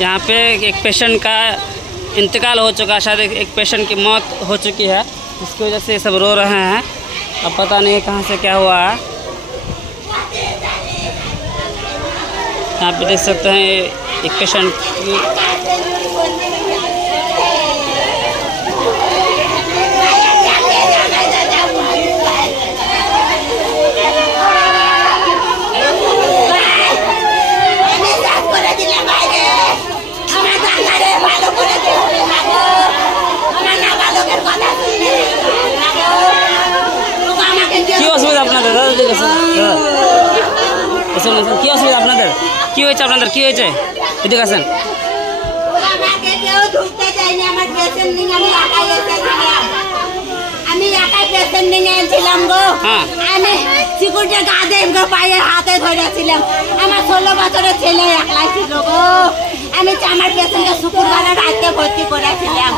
यहाँ पे एक पेशेंट का इंतकाल हो चुका है, शायद एक पेशेंट की मौत हो चुकी है, जिसकी वजह से सब रो रहे हैं। अब पता नहीं कहाँ से क्या हुआ है। यहाँ पे देख सकते हैं एक पेशेंट की কি অসুবিধা আপনাদের কি অসুবিধা আপনাদের কি হয়েছে আপনাদের কি হয়েছে এদিকে আসেন। আমি একাই পেশেন্ট নিয়ে এসেছিলাম গো। আমি সিকিউরিটি গার্ডে পায়ে হাতে ধরেছিলাম। আমার 16 বছরের ছেলে একলাই ছিল গো। আমি আমার পেশেন্টকে শুক্রবারে রাতে ভর্তি করেছিলাম।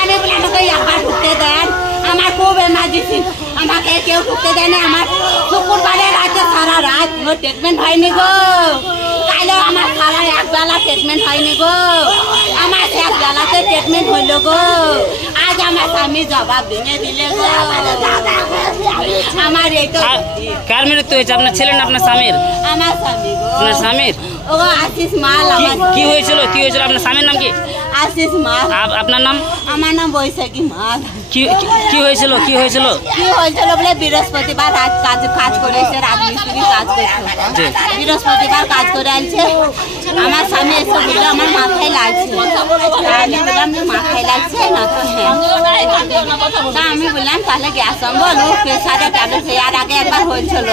আমি বলে আমাকে একবার ঢুকতে দেন, আমার খুব এমার্জেন্সি, আমাকে কেউ ঢুকতে দেয় না। আমার শুক্রবারে রাতে সারা রাত কোনো ট্রিটমেন্ট হয়নি গো। কাইলেও আমার সারা একবেলা ট্রিটমেন্ট হয়নি গো। আমার শেষ বেলাতে ট্রিটমেন্ট হইল গো। আজ আমার স্বামী জবাব ভেঙে দিলে গো। আমার এই তো কার মৃত্যু হয়েছে? আপনার ছেলে না আপনার স্বামীর? আমার স্বামী গো। আপনার স্বামীর? ও আশিস মাল। আমার কি হয়েছিল কি হয়েছিল? আপনার স্বামীর নাম কি? আশিস মাল। আপনার নাম? আমার নাম বৈশাখী মাল। কি হয়েছিল কি হয়েছিল? কি হয়েছিল বলে বৃহস্পতিবার রাত কাজ করে এসে রাজমিস্ত্রি কাজ করছে। বৃহস্পতিবার কাজ করে আনছে। আমার স্বামী এসে বললো আমার মাথায় লাগছে। আমি বললাম মাথায় লাগছে না তো হ্যাঁ। তা আমি বললাম তাহলে গ্যাস অম্বল ও প্রেসারের ট্যাবলেট আর আগে একবার হয়েছিল।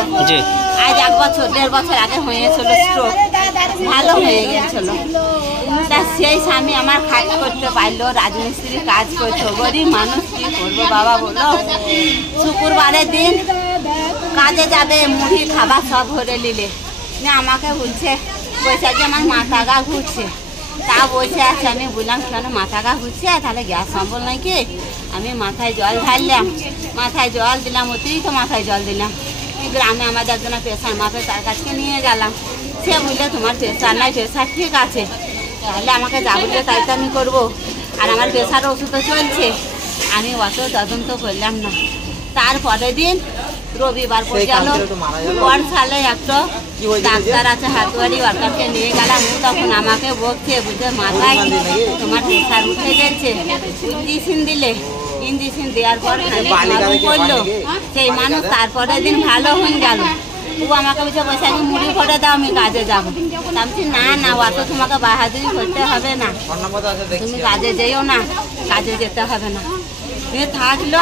আজ 1 বছর 1.5 বছর আগে হয়েছিল স্ট্রোক, ভালো হয়ে গেছিল। তা সেই স্বামী আমার খাট করতে পারলো, রাজমিস্ত্রি কাজ করছো, গরিব মানুষ কি করবো বাবা বলো। শুক্রবারের দিন কাজে যাবে, মুড়ি খাবার সব ভরে নিলে আমাকে বলছে বৈশাখী আমার মাথা গা ঘুরছে। তা বসে আছে। আমি বললাম কেন মাথা গা ঘুরছে? তাহলে গ্যাস সম্বল নাকি? আমি মাথায় জল ঢাললাম, মাথায় জল দিলাম, অতিরিক্ত মাথায় জল দিলাম। গ্রামে আমাদের একজনের প্রেশার মাপে, তার কাছে নিয়ে গেলাম। সে বললে তোমার প্রেশার নাই, প্রেশার ঠিক আছে। তাহলে আমাকে যা বললে তাই তো আমি করবো। আর আমার প্রেশার ওষুধও চলছে। আমি অত তদন্ত করলাম না। তারপরের দিন রবিবার পড়ে গেল। পর সালে একটা ডাক্তার আছে হাতুয়ারি, ওয়ার্কারকে নিয়ে গেলাম। তখন আমাকে বলছে বুঝে মাথায় তোমার প্রেশার উঠে গেছে, ইঞ্জেকশন দিলে। ইঞ্জেকশন দেওয়ার পর করলো সেই মানুষ। তারপরের দিন ভালো হয়ে গেল। ও আমাকে বলছে বৈশাখী মুড়ি করে দাও, আমি কাজে যাবো। বলছি না না, অত তোমাকে বাহাদুরি করতে হবে না, তুমি কাজে যেও না, কাজে যেতে হবে না। থাকলো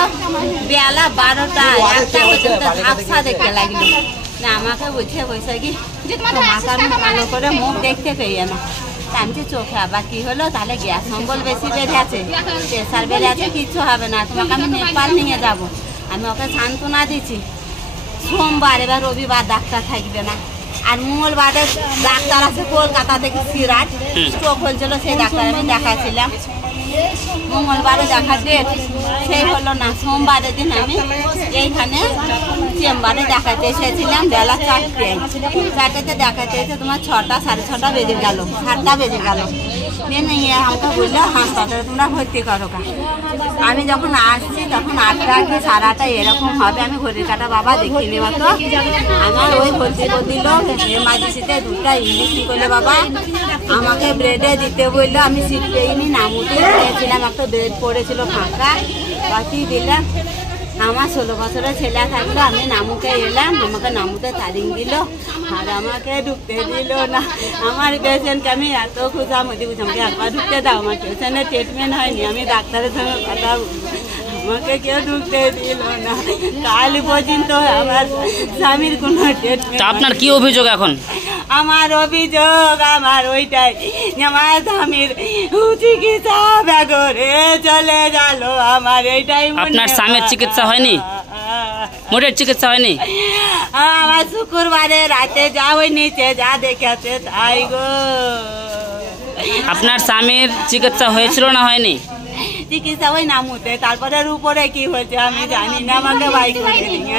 বেলা 12টা 1টা পর্যন্ত ঝাপসা দেখতে লাগলো। না আমাকে বলছে বৈশাখী মাথার ভালো করে মুখ দেখতে পেয়ে না। আমি চোখে আবার কি হলো? তাহলে গ্যাস অম্বল বেশি বেড়ে আছে, প্রেশার বেড়ে আছে, কিচ্ছু হবে না, তোমাকে আমি নেপাল নিয়ে যাব। আমি ওকে সান্ত্বনা দিচ্ছি। সোমবার এবার রবিবার ডাক্তার থাকবে না। আর মঙ্গলবারে ডাক্তার আছে কলকাতা থেকে সিরাট, স্ট্রোক হয়েছিল, সেই ডাক্তার আমি দেখাচ্ছিলাম। মঙ্গলবারে দেখা ডেট সেই হলো না। সোমবারের দিন আমি এইখানে চেম্বারে দেখাতে এসেছিলাম বেলা 4টেতে দেখাতে এসে তোমার 6টা 6:30 বেজে গেল, 7টা বেজে গেল। নিয়ে আমাকে বললো হাসপাতালে তোমরা ভর্তি করো। আমি যখন আসছি তখন 8টা কি 8:30 এরকম হবে। আমি ঘড়ির কাটা বাবা দেখিনি মতো। আমার ওই ভর্তি করে দিল। এমার্জেন্সিতে 2টা ইঞ্জেকশন করলো বাবা। আমাকে ব্রেডে দিতে বললো। আমি সিট পেইনি, নামুতে দিয়েছিলাম, একটা ব্রেড পড়েছিল ফাঁকা, বাকি দিলাম। আমার 16 বছরের ছেলে থাকলো। আমি নামুকে এলাম, আমাকে নামুতে তারিখ দিল আর আমাকে ঢুকতে দিল না। আমার পেশেন্টকে আমি এত খুশামতি বুঝি আমাকে একবার ঢুকতে দাও, আমার পেশেন্টের ট্রিটমেন্ট হয়নি, আমি ডাক্তারের সঙ্গে কথা বলবো। আমাকে কেউ ঢুকতে দিল না। কাল পর্যন্ত আমার স্বামীর কোনো ট্রিটমেন্ট। আপনার কি অভিযোগ এখন? আমার অভিযোগ আমার ওইটাই, আমার স্বামীর চিকিৎসা বেগরে চলে গেল। আমার এইটাই। আপনার স্বামীর চিকিৎসা হয়নি? মোটের চিকিৎসা হয়নি? আমার শুক্রবারে রাতে যা ওই নিচে যা দেখেছে তাই গো। আপনার স্বামীর চিকিৎসা হয়েছিল না হয়নি? চিকিৎসা ওই নামুতে, তারপরে উপরে কি হয়েছে আমি জানি না, আমাকে বাইক করে নিয়ে।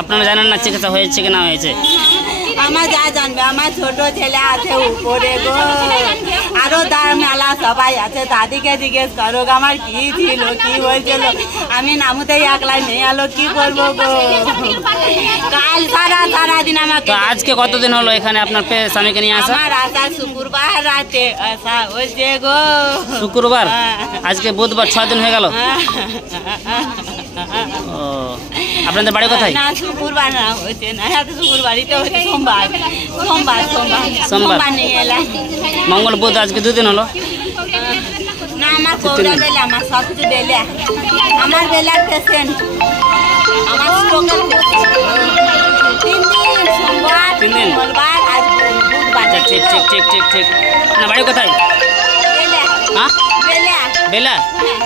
আপনারা জানেন না চিকিৎসা হয়েছে কি না হয়েছে? আমার যা জানবে, আমার ছোট ছেলে আছে উপরে গো, আরো তার মেলা সবাই আছে, দাদিকে জিজ্ঞেস করো আমার কি ছিল কি হয়েছিল, আমি নামুতেই একলাই নেই আলো কি করবো গো। কাল সারা দিন আমাকে। তো আজকে কতদিন হলো এখানে আপনার স্বামীকে নিয়ে আসা? আমার আসা শুক্রবার রাতে আসা হয়েছে গো। শুক্রবার, আজকে বুধবার, 6 দিন হয়ে গেল। ও, আপনাদের বাড়ি কোথায়? না শুক্রবার না হয়েছে না, শুক্রবারই তো হচ্ছে, সোমবার নিয়ে এলাম। মঙ্গল বুধ, আজকে 2 দিন হলো। না আমার কৌড়া বেলে, আমার সব কিছু বেলে, আমার বেলার পেশেন্ট, আমার স্ট্রোকের পেশেন্ট। 3 দিন, সোমবার, 3 দিন, মঙ্গলবার, আজ বুধবার। ঠিক। আপনার বাড়ি কোথায়? বেলে, হ্যাঁ, বেলে, বেলা। হ্যাঁ।